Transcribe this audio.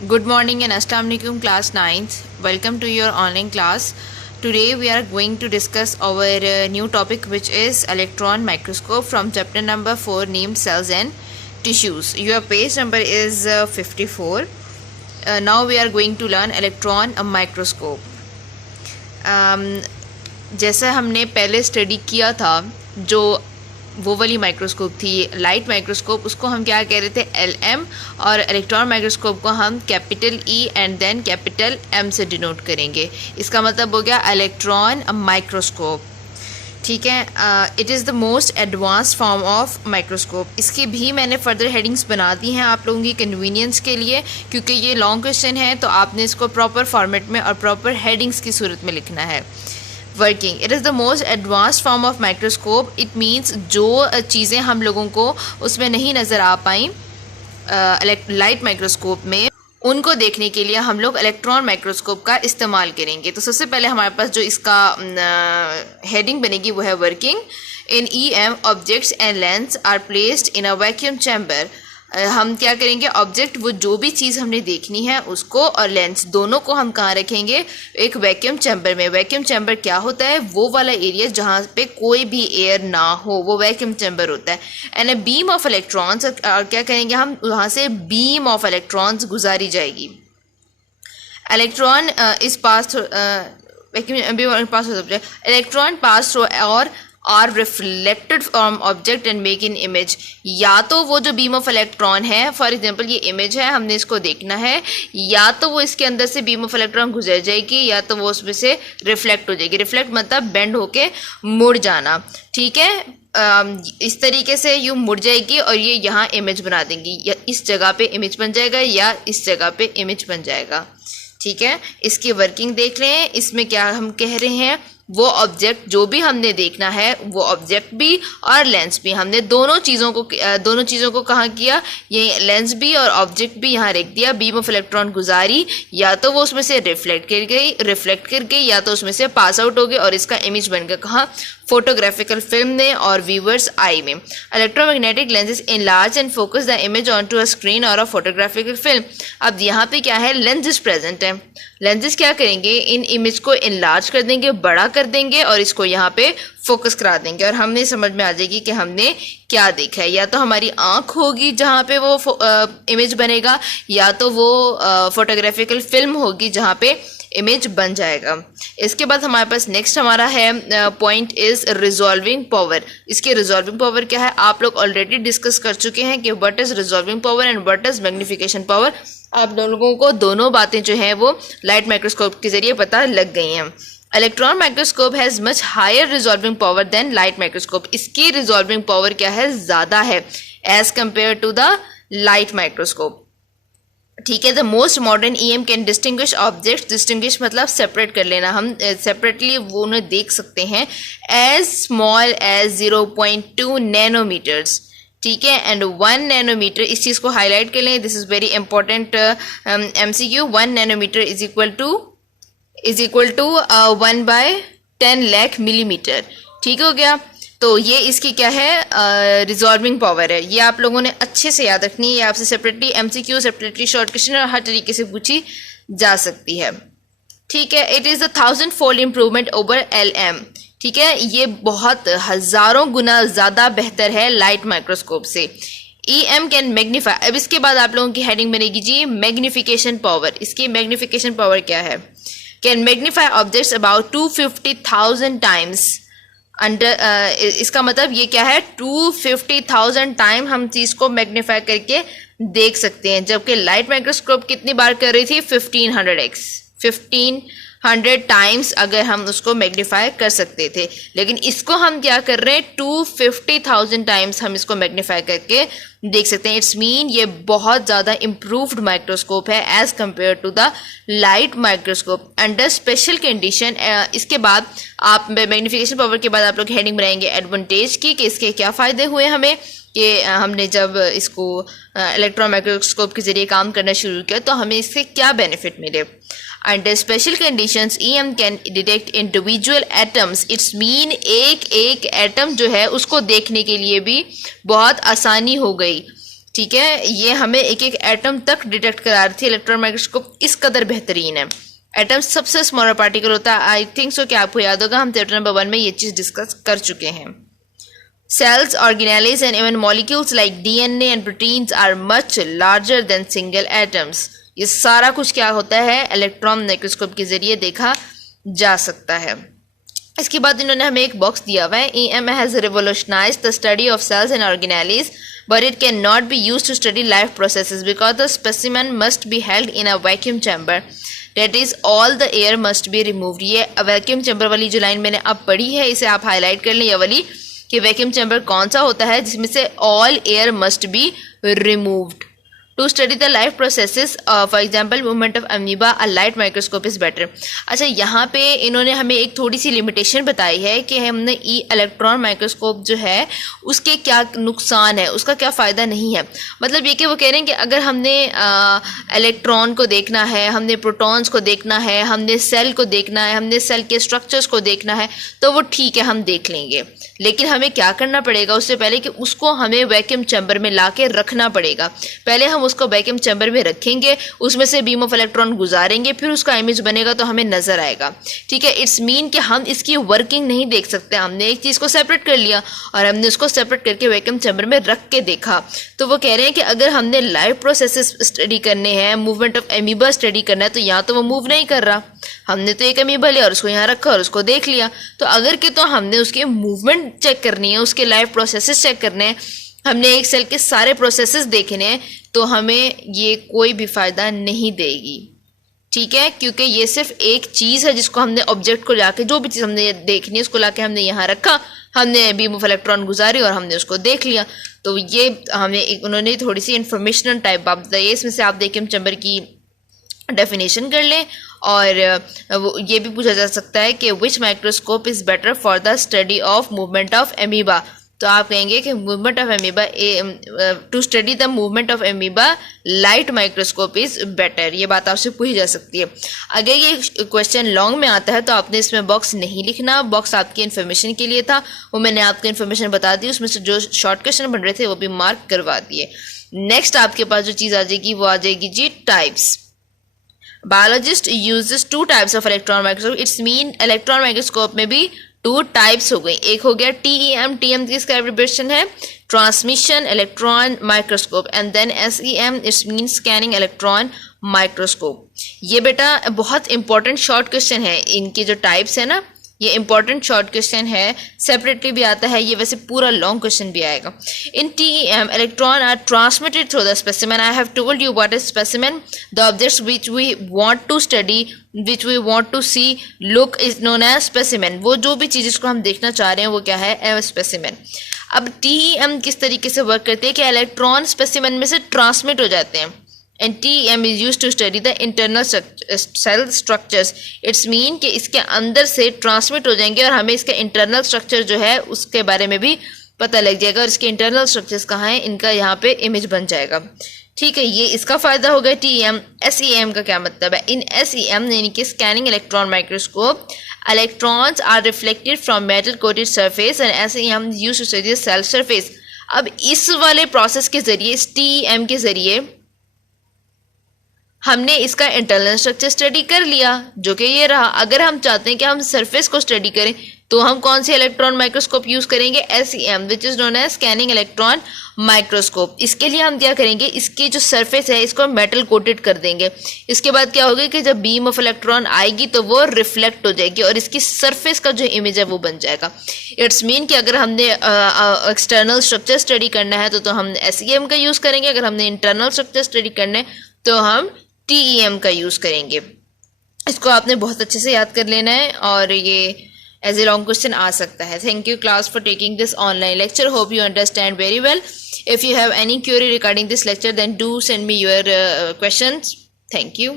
Good morning and Assalamu alaikum class 9th. Welcome to your online class. Today we are going to discuss our new topic, which is electron microscope from chapter number 4 named cells and tissues. Your page number is 54. Now we are going to learn electron microscope. जैसा हमने पहले study किया था, जो वो वाली microscope थी light microscope, उसको हम क्या कह रहे थे, LM, और इलेक्ट्रॉन माइक्रोस्कोप को हम capital E and then capital M से डिनोट करेंगे. इसका मतलब हो गया इलेक्ट्रॉन माइक्रोस्कोप. ठीक है. It is the most advance form of microscope. इसकी भी मैंने फर्दर हेडिंग्स बना दी हैं आप लोगों की कन्वीनियंस के लिए, क्योंकि ये लॉन्ग क्वेश्चन है तो आपने इसको प्रॉपर फॉर्मेट में और प्रॉपर हेडिंग्स की सूरत में लिखना है. Working. It is the most advanced form of microscope. It means जो चीज़ें हम लोगों को उसमें नहीं नज़र आ पाई लाइट माइक्रोस्कोप में, उनको देखने के लिए हम लोग इलेक्ट्रॉन माइक्रोस्कोप का इस्तेमाल करेंगे. तो सबसे पहले हमारे पास जो इसका हेडिंग बनेगी वो है working. In EM objects and lens are placed in a vacuum chamber. हम क्या करेंगे, ऑब्जेक्ट वो जो भी चीज़ हमने देखनी है उसको और लेंस दोनों को हम कहाँ रखेंगे, एक वैक्यूम चैम्बर में. वैक्यूम चैम्बर क्या होता है, वो वाला एरिया जहाँ पे कोई भी एयर ना हो, वो वैक्यूम चैम्बर होता है. And a beam of electrons, और क्या करेंगे हम, वहाँ से बीम ऑफ इलेक्ट्रॉन्स गुजारी जाएगी. इलेक्ट्रॉन इस पास वैक्यूम पास हो सकता है. Electron pass through or are reflected from object and make in image. या तो वो जो बीम ऑफ इलेक्ट्रॉन है, फॉर एग्जांपल ये इमेज है, हमने इसको देखना है, या तो वो इसके अंदर से बीम ऑफ इलेक्ट्रॉन गुजर जाएगी, या तो वो उसमें से रिफ्लेक्ट हो जाएगी. रिफ्लेक्ट मतलब बेंड होके मुड़ जाना. ठीक है. इस तरीके से यूँ मुड़ जाएगी और ये यहाँ इमेज बना देंगी, या इस जगह पे इमेज बन जाएगा या इस जगह पे इमेज बन जाएगा. ठीक है. इसकी वर्किंग देख रहे हैं. इसमें क्या हम कह रहे हैं, वो ऑब्जेक्ट जो भी हमने देखना है, वो ऑब्जेक्ट भी और लेंस भी, हमने दोनों चीज़ों को कहाँ किया, ये लेंस भी और ऑब्जेक्ट भी यहाँ रख दिया. बीम ऑफ इलेक्ट्रॉन गुजारी, या तो वो उसमें से रिफ्लेक्ट कर गई, या तो उसमें से पास आउट हो गई और इसका इमेज बन गया कहाँ, फोटोग्राफिकल फिल्म में और व्यूवर्स आई में. Electromagnetic lenses enlarge and focus the image on to a screen or a फोटोग्राफिकल film. अब यहाँ पे क्या है, लेंसेज प्रेजेंट है. लेंसेज क्या करेंगे, इन इमेज को इनलार्ज कर देंगे, बड़ा कर देंगे और इसको यहाँ पे फोकस करा देंगे, और हमने समझ में आ जाएगी कि हमने क्या देखा है. या तो हमारी आंख होगी जहाँ पे वो इमेज बनेगा, या तो वो फोटोग्राफिकल फिल्म होगी जहाँ पे इमेज बन जाएगा. इसके बाद हमारे पास नेक्स्ट हमारा है पॉइंट इज रिजॉल्विंग पावर. इसके रिजॉल्विंग पावर क्या है, आप लोग ऑलरेडी डिस्कस कर चुके हैं कि what is resolving power and what is magnification power. आप लोगों को दोनों बातें जो हैं वो लाइट माइक्रोस्कोप के जरिए पता लग गई हैं. Electron microscope has much higher resolving power than light microscope. इसकी रिजॉल्विंग पावर क्या है, ज़्यादा है as compare to the light microscope. ठीक है. The most modern EM can distinguish objects. Distinguish मतलब सेपरेट कर लेना, हम सेपरेटली वो उन्हें देख सकते हैं एज स्मॉल एज 0.2 नैनोमीटर्स. ठीक है. एंड 1 नैनोमीटर, इस चीज़ को हाईलाइट कर लें, this is very important MCQ. 1 nanometre is equal to 1/10 lakh millimetre. ठीक हो गया. तो ये इसकी क्या है, रिजॉल्विंग पावर है. ये आप लोगों ने अच्छे से याद रखनी है. ये आपसे separately MCQ, separately short question और हर तरीके से पूछी जा सकती है. ठीक है. It is 1000-fold improvement over LM. ठीक है. ये बहुत हज़ारों गुना ज़्यादा बेहतर है लाइट माइक्रोस्कोप से. EM can magnify. अब इसके बाद आप लोगों की हेडिंग बनेगी जी मैग्निफिकेशन पावर. इसकी मैग्निफिकेशन पावर क्या है, can magnify objects about 250,000 times under. इसका मतलब ये क्या है, 250,000 टाइम हम चीज़ को मैग्नीफाई करके देख सकते हैं, जबकि लाइट माइक्रोस्कोप कितनी बार कर रही थी, 1500x, 1500 टाइम्स अगर हम उसको मैग्नीफाई कर सकते थे. लेकिन इसको हम क्या कर रहे हैं, 250,000 टाइम्स हम इसको मैग्नीफाई करके देख सकते हैं. इट्स मीन ये बहुत ज़्यादा इम्प्रूव्ड माइक्रोस्कोप है as compare to the light microscope under special condition. इसके बाद आप मैग्नीफिकेशन पावर के बाद आप लोग हेडिंग बनाएंगे एडवांटेज की, कि इसके क्या फ़ायदे हुए हमें, कि हमने जब इसको इलेक्ट्रॉन माइक्रोस्कोप के ज़रिए काम करना शुरू किया तो हमें इससे क्या बेनिफिट मिले. Under special conditions EM can detect individual atoms. It's mean एक एक एटम जो है उसको देखने के लिए भी बहुत आसानी हो गई. ठीक है, ये हमें एक एक एटम तक डिटेक्ट करा रही थी। इलेक्ट्रॉन माइक्रोस्कोप इस कदर बेहतरीन है। एटम सबसे स्मॉलर पार्टिकल होता है। आई थिंक सो कि आपको याद होगा, हम चैप्टर नंबर 1 में ये चीज डिस्कस कर चुके हैं। Cells, organelles and even molecules like DNA and proteins are much larger than single atoms. ये सारा कुछ क्या होता है, इलेक्ट्रॉन माइक्रोस्कोप के जरिए देखा जा सकता है। इसके बाद इन्होंने हमें एक बॉक्स दिया हुआ है। EM has revolutionized the study of cells and organelles, but it cannot be used to study life processes because the specimen must be held in a vacuum chamber. That is, all the air must be removed. ये vacuum chamber वाली जो line मैंने अब पढ़ी है, इसे आप highlight कर लें, ये वाली, कि वैक्यूम चैम्बर कौन सा होता है जिसमें से all air must be removed. To study the life processes, for example movement of amoeba, a light microscope is better. अच्छा, यहाँ पे इन्होंने हमें एक थोड़ी सी लिमिटेशन बताई है कि हमने इलेक्ट्रॉन माइक्रोस्कोप जो है उसके क्या नुकसान है, उसका क्या फ़ायदा नहीं है। मतलब ये कि वो कह रहे हैं कि अगर हमने इलेक्ट्रॉन को देखना है, हमने प्रोटॉन्स को देखना है, हमने सेल को देखना है, हमने सेल के स्ट्रक्चर्स को देखना है, तो वो ठीक है, हम देख लेंगे। लेकिन हमें क्या करना पड़ेगा उससे पहले कि उसको हमें वैक्यूम चैम्बर में ला के रखना पड़ेगा। पहले हम उसको वैक्यूम चैम्बर में रखेंगे, उसमें से बीम ऑफ इलेक्ट्रॉन गुजारेंगे, फिर उसका इमेज बनेगा तो हमें नजर आएगा। ठीक है, इट्स मीन कि हम इसकी वर्किंग नहीं देख सकते। हमने एक चीज़ को सेपरेट कर लिया और हमने उसको सेपरेट करके वैक्यूम चैम्बर में रख के देखा। तो वो कह रहे हैं कि अगर हमने लाइव प्रोसेसेस स्टडी करने हैं, मूवमेंट ऑफ अमीबा स्टडी करना है, तो यहाँ तो वो मूव नहीं कर रहा। हमने तो एक अमीबा लिया और उसको यहाँ रखा और उसको देख लिया। तो अगर कि तो हमने उसके मूवमेंट चेक करनी है, उसके लाइव प्रोसेसेस चेक करने हैं, हमने एक सेल के सारे प्रोसेसेस देखने हैं, तो हमें ये कोई भी फायदा नहीं देगी। ठीक है, क्योंकि ये सिर्फ एक चीज़ है जिसको हमने ऑब्जेक्ट को लाके, जो भी चीज़ हमने देखनी है उसको लाके हमने यहाँ रखा, हमने बीम ऑफ इलेक्ट्रॉन गुजारी और हमने उसको देख लिया। तो ये हमें उन्होंने थोड़ी सी इंफॉर्मेशनल टाइप बात बताई है। इसमें से आप वैक्यूम चैम्बर की डेफिनेशन कर लें, और ये भी पूछा जा सकता है कि which microscope is better for the study of movement of amoeba. तो आप कहेंगे कि movement of amoeba, to study the movement of amoeba light microscope is better. ये बात आपसे पूछी जा सकती है। अगर ये क्वेश्चन लॉन्ग में आता है तो आपने इसमें बॉक्स नहीं लिखना, बॉक्स आपकी इन्फॉर्मेशन के लिए था, वो मैंने आपको इन्फॉर्मेशन बता दी। उसमें से जो शॉर्ट क्वेश्चन बन रहे थे वो भी मार्क करवा दिए। नेक्स्ट आपके पास जो चीज़ आ जाएगी वो आ जाएगी जी types. Biologist uses 2 types of electron microscope. It's mean electron microscope में भी 2 टाइप्स हो गई। एक हो गया TEM, TM की इसका एब्रिविएशन है transmission electron microscope, and then SEM, it's mean scanning electron microscope. ये बेटा बहुत इंपॉर्टेंट शॉर्ट क्वेश्चन है। इनकी जो टाइप्स है ना, ये इंपॉर्टेंट शॉर्ट क्वेश्चन है, सेपरेटली भी आता है, ये वैसे पूरा लॉन्ग क्वेश्चन भी आएगा। In TEM, electron are transmitted through the specimen. I have told you what is specimen. The objects which we want to study, which we want to see, look is known as specimen. वो जो भी चीज़ जिसको हम देखना चाह रहे हैं वो क्या है, ए स्पेसिमेन। अब TEM किस तरीके से वर्क करते हैं कि इलेक्ट्रॉन स्पेसिमेन में से ट्रांसमिट हो जाते हैं, and TEM is used to study the internal cell structures. It's mean कि इसके अंदर से ट्रांसमिट हो जाएंगे और हमें इसका इंटरनल स्ट्रक्चर जो है उसके बारे में भी पता लग जाएगा, और इसके इंटरनल स्ट्रक्चर्स कहाँ हैं इनका यहाँ पे इमेज बन जाएगा। ठीक है, ये इसका फ़ायदा हो गया TEM। SEM का क्या मतलब है? इन SEM यानी कि scanning electron microscope, electrons are reflected from metal coated surface and SEM used to study cell surface. अब इस वाले प्रोसेस के जरिए, इस TEM के जरिए हमने इसका इंटरनल स्ट्रक्चर स्टडी कर लिया, जो कि ये रहा। अगर हम चाहते हैं कि हम सरफेस को स्टडी करें तो हम कौन से इलेक्ट्रॉन माइक्रोस्कोप यूज़ करेंगे? SEM, which is known as scanning electron microscope. इसके लिए हम क्या करेंगे, इसकी जो सरफेस है इसको मेटल कोटेड कर देंगे। इसके बाद क्या होगा कि जब बीम ऑफ इलेक्ट्रॉन आएगी तो वो रिफ्लेक्ट हो जाएगी और इसकी सरफेस का जो इमेज है वो बन जाएगा। इट्स मीन कि अगर हमने एक्सटर्नल स्ट्रक्चर स्टडी करना है तो हम SEM का यूज़ करेंगे, अगर हमने इंटरनल स्ट्रक्चर स्टडी करना है तो हम TEM का यूज़ करेंगे। इसको आपने बहुत अच्छे से याद कर लेना है और ये एज ए लॉन्ग क्वेश्चन आ सकता है। Thank you class for taking this online lecture. Hope you understand very well. If you have any query regarding this lecture, then do send me your questions. Thank you.